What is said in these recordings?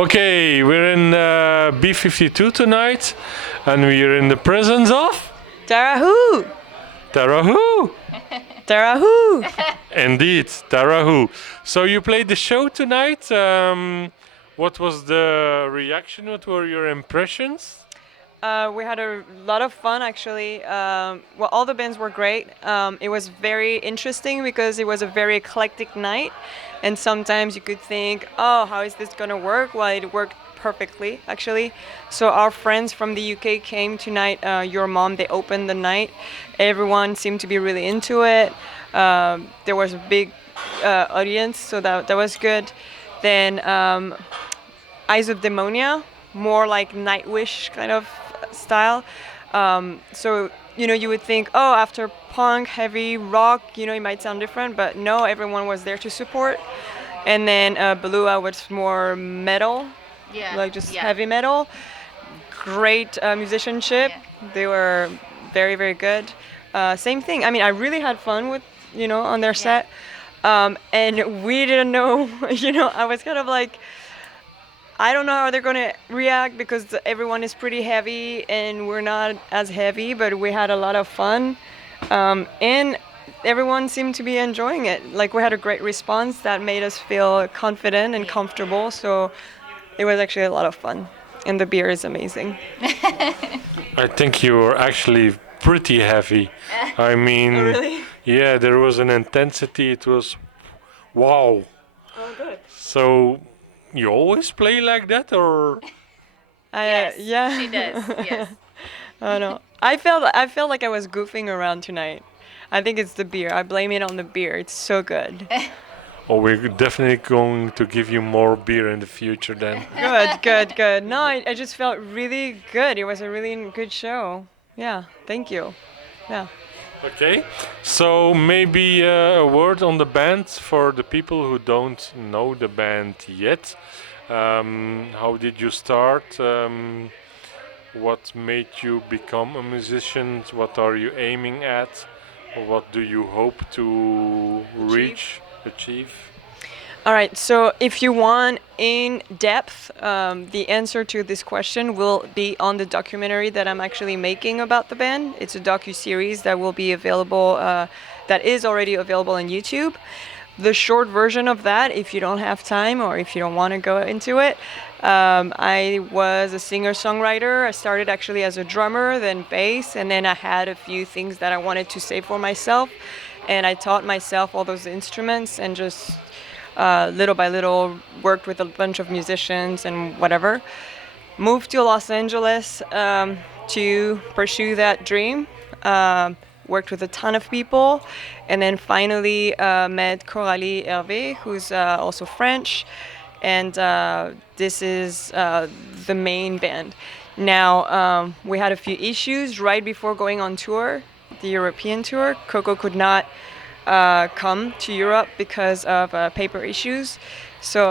Okay, we're in B52 tonight, and we're in the presence of Tarah! Tarah. Tarah! Indeed, Tarah. So you played the show tonight. What was the reaction? What were your impressions? We had a lot of fun actually. Well, all the bands were great. It was very interesting because it was a very eclectic night, and sometimes you could think, "Oh, how is this gonna work?" Well, it worked perfectly actually. So our friends from the UK came tonight. Your mom, they opened the night. Everyone seemed to be really into it. There was a big audience, so that was good. Then Eyes of Demonia, more like Nightwish kind of style. So, you would think, oh, after punk, heavy rock, it might sound different, but no, everyone was there to support. And then Belua was more metal, like just heavy metal. Great musicianship. Yeah. They were very, very good. Same thing. I mean, I really had fun with, on their set. And we didn't know, I was kind of like, I don't know how they're going to react because everyone is pretty heavy and we're not as heavy, but we had a lot of fun. And everyone seemed to be enjoying it. Like, we had a great response that made us feel confident and comfortable. So it was actually a lot of fun. And the beer is amazing. I think you were actually pretty heavy. I mean, Oh, really? yeah, there was an intensity. It was wow. Oh, good. So you always play like that, or? Yes, Yeah. she does. Yes. I don't know. I felt like I was goofing around tonight. I think it's the beer. I blame it on the beer. It's so good. Oh, we're definitely going to give you more beer in the future then. Good. No, I just felt really good. It was a really good show. Yeah, thank you. Yeah. Okay, so maybe a word on the band for the people who don't know the band yet. How did you start? What made you become a musician? What are you aiming at? What do you hope to achieve? All right, so if you want in depth, the answer to this question will be on the documentary that I'm actually making about the band. It's a docu-series that will be available, that is already available on YouTube. The short version of that, if you don't have time or if you don't want to go into it, I was a singer-songwriter. I started actually as a drummer, then bass, and then I had a few things that I wanted to say for myself. And I taught myself all those instruments and just little by little worked with a bunch of musicians and whatever. Moved to Los Angeles to pursue that dream. Worked with a ton of people, and then finally met Coralie Hervé, who's also French, and this is the main band. Now, we had a few issues right before going on tour, the European tour. Coco could not come to Europe because of paper issues. So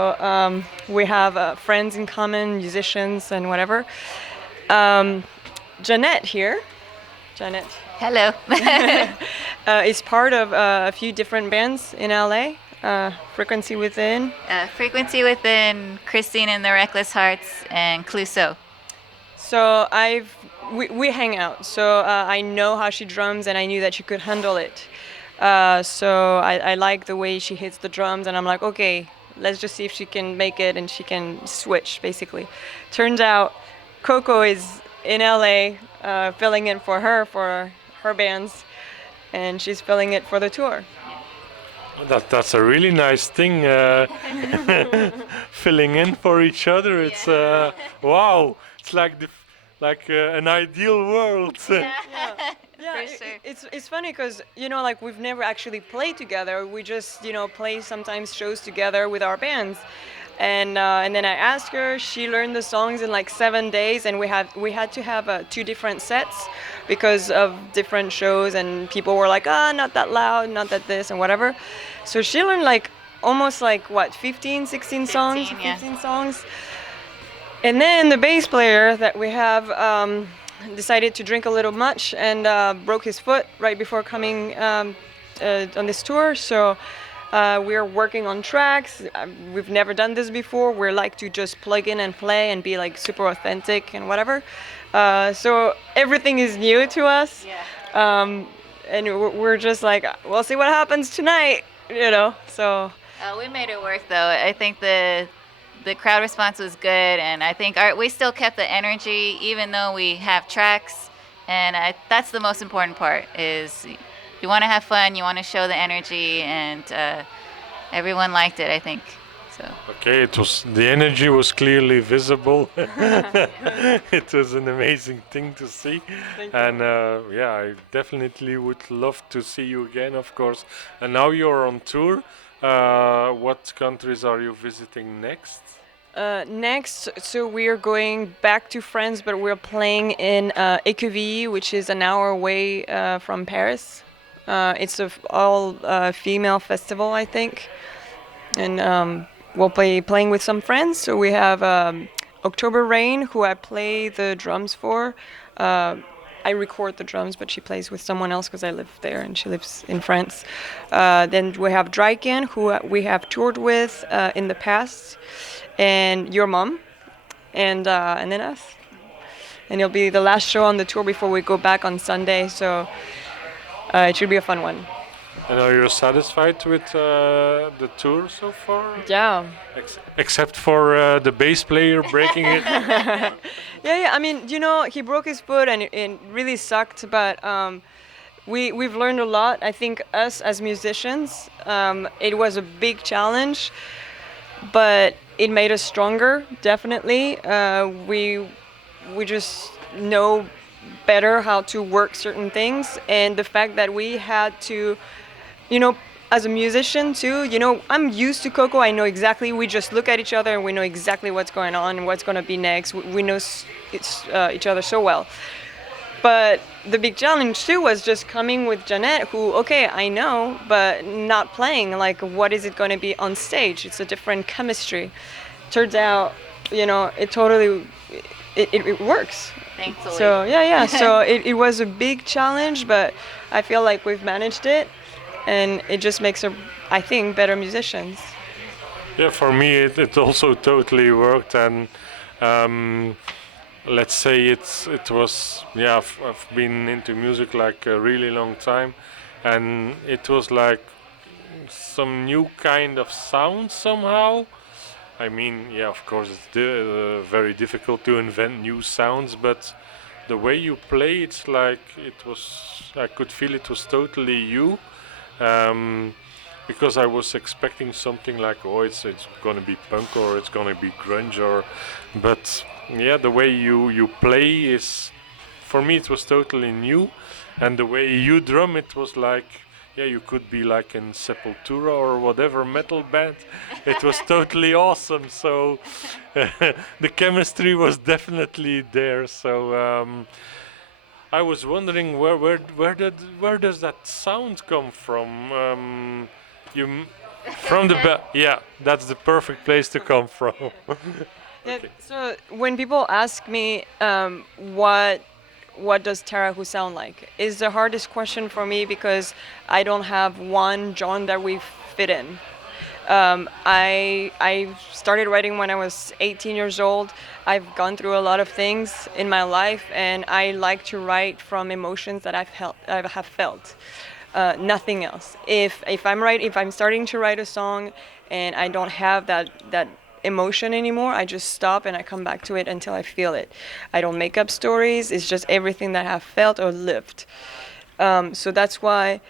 we have friends in common, musicians and whatever. Jeanette here. Jeanette. Hello. Is part of a few different bands in LA. Frequency Within. Frequency Within, Christine and the Reckless Hearts, and Clouseau. So we hang out. So I know how she drums, and I knew that she could handle it. So I like the way she hits the drums, and I'm like, okay, let's just see if she can make it, and she can switch, basically. Turns out Coco is in LA filling in for her bands, and she's filling it for the tour. That's a really nice thing, filling in for each other. It's wow. It's like an ideal world. Yeah, For sure. it's funny because like we've never actually played together. We just play sometimes shows together with our bands, and then I asked her. She learned the songs in like 7 days, and we had to have 2 different sets because of different shows, and people were like, not that loud, not that this, and whatever. So she learned like almost like what 15, 16 songs, 15, yeah. 15 songs, and then the bass player that we have. Decided to drink a little much and broke his foot right before coming on this tour. So We're working on tracks. We've never done this before. We're like to just plug in and play and be like super authentic and whatever. So everything is new to us. And we're just like, we'll see what happens tonight, you know. So We made it work though. I think the crowd response was good, and I think we still kept the energy even though we have tracks, and that's the most important part. Is you want to have fun, you want to show the energy, and everyone liked it, I think. So. Okay, the energy was clearly visible. It was an amazing thing to see, and yeah, I definitely would love to see you again, of course. And now you're on tour. What countries are you visiting next? Next, so we are going back to France, but we're playing in Écuvilly, which is an hour away from Paris. It's a all female festival, I think, and we'll playing with some friends. So we have October Rain, who I play the drums for. I record the drums, but she plays with someone else because I live there and she lives in France. Then we have Dryken, who we have toured with in the past, and Your Mom, and then us. And it'll be the last show on the tour before we go back on Sunday, so it should be a fun one. And are you satisfied with the tour so far? Yeah. Except for the bass player breaking it. Yeah. I mean, you know, he broke his foot and it really sucked, but we've learned a lot. I think us as musicians, it was a big challenge, but it made us stronger, definitely. We just know better how to work certain things, and the fact that we had to, you know, as a musician too, you know, I'm used to Coco. I know exactly, we just look at each other and we know exactly what's going on and what's going to be next. We know each other so well. But the big challenge too was just coming with Jeanette, who, okay, I know, but not playing. Like, what is it going to be on stage? It's a different chemistry. Turns out, you know, it totally, it works. Thankfully. So yeah. So it was a big challenge, but I feel like we've managed it. And it just makes us, I think, better musicians. Yeah, for me it also totally worked, and let's say it was, yeah, I've been into music like a really long time, and it was like some new kind of sound somehow. I mean, yeah, of course it's very difficult to invent new sounds, but the way you play, it's like I could feel it was totally you. Because I was expecting something like, oh, it's gonna be punk or it's gonna be grunge, but yeah, the way you play is, for me, it was totally new, and the way you drum, it was like, yeah, you could be like in Sepultura or whatever metal band. It was totally awesome. So the chemistry was definitely there. So. I was wondering where does that sound come from? From the yeah, that's the perfect place to come from. Yeah, Okay. so when people ask me what does Tarah Who sound like, is the hardest question for me because I don't have one genre that we fit in. I started writing when I was 18 years old. I've gone through a lot of things in my life, and I like to write from emotions that I have felt. Nothing else. If I'm starting to write a song and I don't have that emotion anymore, I just stop and I come back to it until I feel it. I don't make up stories. It's just everything that I have felt or lived. So that's why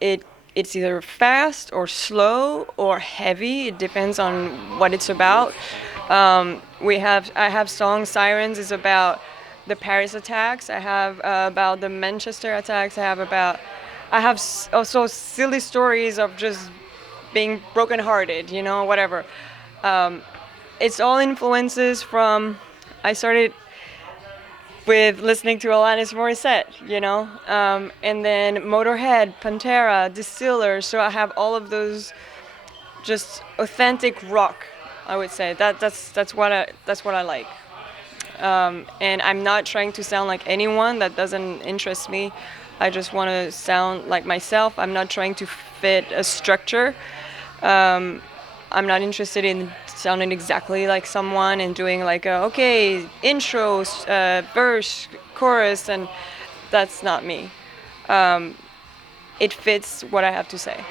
it's either fast or slow or heavy. It depends on what it's about. I have songs. Sirens is about the Paris attacks. I have about the Manchester attacks. I have also silly stories of just being brokenhearted, you know, whatever. It's all influences from. I started with listening to Alanis Morissette, you know, and then Motorhead, Pantera, Distiller. So I have all of those, just authentic rock. I would say that's what I like, and I'm not trying to sound like anyone. That doesn't interest me. I just want to sound like myself. I'm not trying to fit a structure. I'm not interested in sounding exactly like someone and doing like okay, intro, verse, chorus, and that's not me. It fits what I have to say.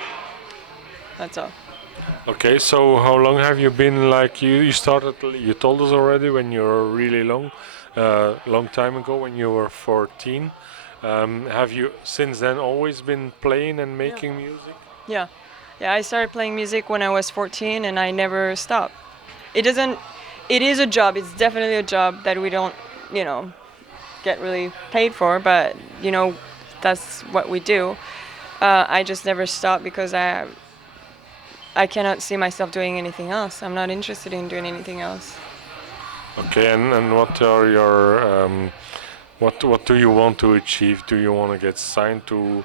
That's all. Okay, so how long have you been like you started? You told us already when you were really long time ago when you were 14. Have you since then always been playing and making music? Yeah. Yeah, I started playing music when I was 14 and I never stopped. It doesn't it is a job. It's definitely a job that we don't, get really paid for, but that's what we do. I just never stopped because I cannot see myself doing anything else. I'm not interested in doing anything else. Okay, and what are your what do you want to achieve? Do you want to get signed to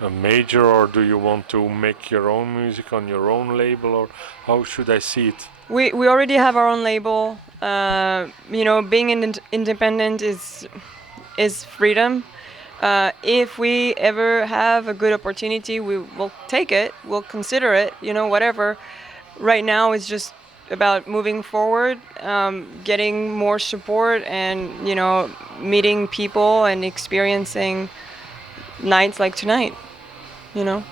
a major, or do you want to make your own music on your own label, or how should I see it? We already have our own label. Being independent is freedom. If we ever have a good opportunity, we will take it. We'll consider it. Whatever. Right now, it's just about moving forward, getting more support, and meeting people and experiencing nights like tonight. You know.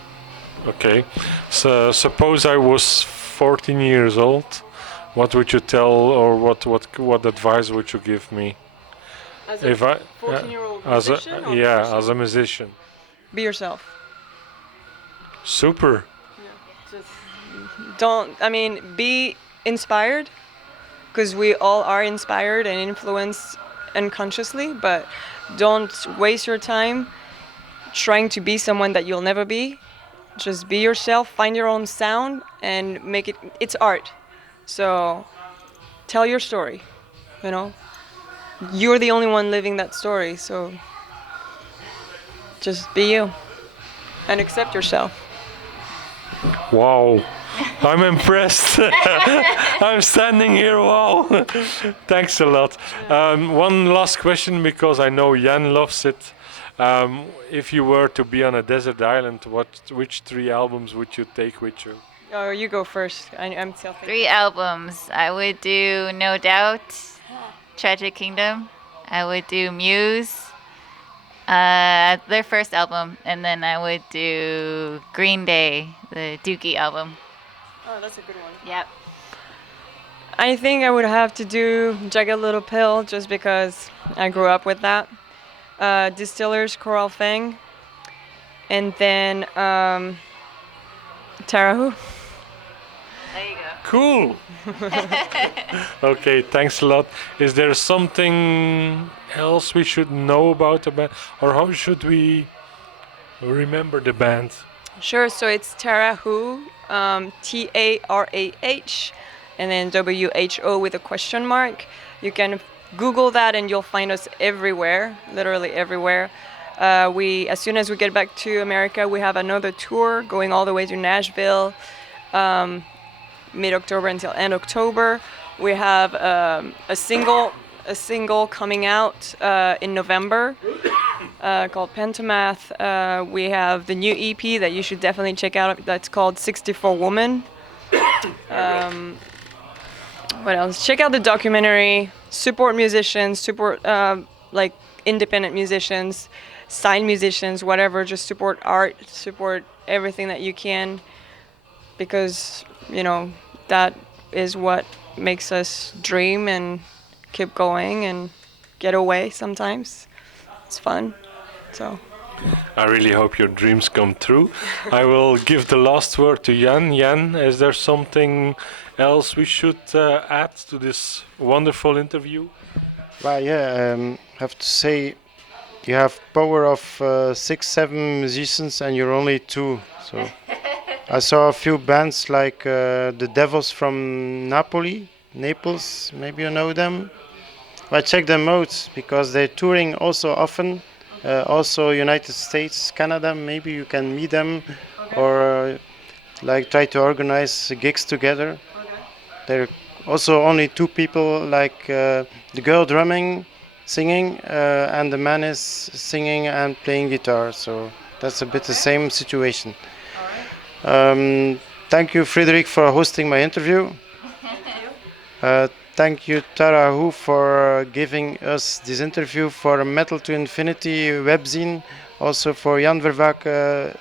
Okay, so suppose I was 14 years old. What would you tell, or what advice would you give me As if I 14-year-old as a musician or yeah person? as a musician? Be yourself. Super. Just be inspired, because we all are inspired and influenced unconsciously, but don't waste your time trying to be someone that you'll never be. Just be yourself, find your own sound, and make it. It's art. So tell your story. You know, you're the only one living that story. So just be you and accept yourself. Wow, I'm impressed. I'm standing here. Wow, thanks a lot. One last question because I know Jan loves it. If you were to be on a desert island, which 3 albums would you take with you? Oh, you go first. I'm still thinking. 3 albums. I would do No Doubt, Tragic Kingdom. I would do Muse, their first album, and then I would do Green Day, the Dookie album. Oh, that's a good one. Yep. I think I would have to do Jagged Little Pill just because I grew up with that. Distillers, Coral Fang, and then Tarah. There you go. Cool. Okay, thanks a lot. Is there something else we should know about the band, or how should we remember the band? Sure. So it's Tarah, Tarah, and then WHO with a question mark. You can Google that and you'll find us everywhere, literally everywhere. As soon as we get back to America, we have another tour going all the way to Nashville, mid-October until end October. We have a single coming out in November called Pentamath. We have the new EP that you should definitely check out. That's called 64 Woman. What else? Check out the documentary. Support musicians. Support like independent musicians, signed musicians, whatever. Just support art. Support everything that you can, because that is what makes us dream and keep going and get away sometimes. It's fun. So I really hope your dreams come true. I will give the last word to Jan. Jan, is there something else we should add to this wonderful interview? Well, yeah, have to say you have power of 6, 7 musicians and you're only 2. So I saw a few bands like the Devils from Naples. Maybe you know them. But check them out because they're touring also often. Also United States, Canada. Maybe you can meet them, or like try to organize gigs together. They're also only 2 people, like the girl drumming, singing, and the man is singing and playing guitar. So that's a bit the same situation. Thank you, Frederik, for hosting my interview. Thank you, Tarah, for giving us this interview, for Metal to Infinity webzine, also for Jan Vervaeke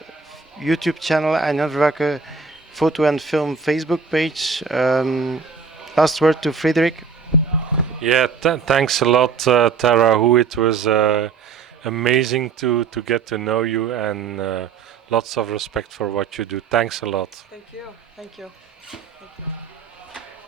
YouTube channel and Jan Vervaeke Foto and Film Facebook page. Last word to Frederik. Yeah, thanks a lot, Tarah. It was amazing to get to know you, and lots of respect for what you do. Thanks a lot. Thank you. Thank you. Thank you.